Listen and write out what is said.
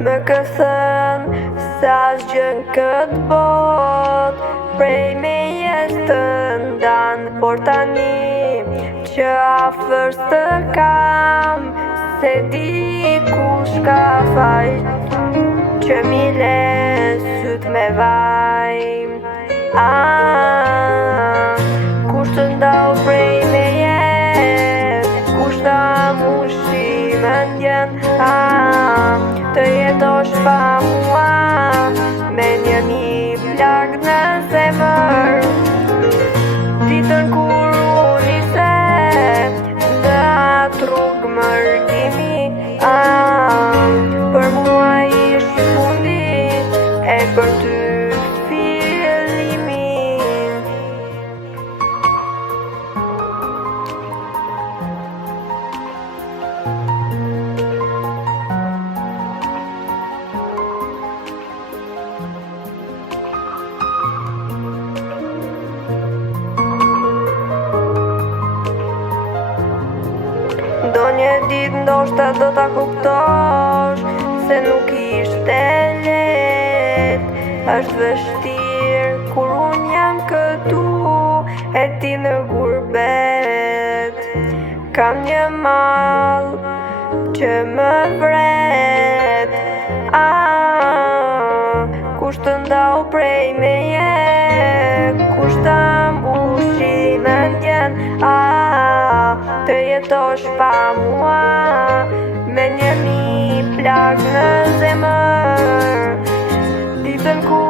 Më ka thënë se asgjë në këtë botë prej mejes të ndanë, por tani që afër të kam, se di kush ka faj që mi le syt me vaj. Kush të ndau prej meje, kush ta mushi mendjen, të jetosh pa mua, me një plak në zemër. Ditën kur u nise në atë rrugë mërgimi, për mua ish fundi e për ty fillimi. Do një ditë ndoshta do ta kuptosh se nuk ishte lehtë, është vështirë kur unë jam këtu e ti në gurbet. Kam një mall që më vret, kush të ndau prej meje, kush ta mbushi mendjen, të jetosh pa mua, me një plak në zemër. Ditën kur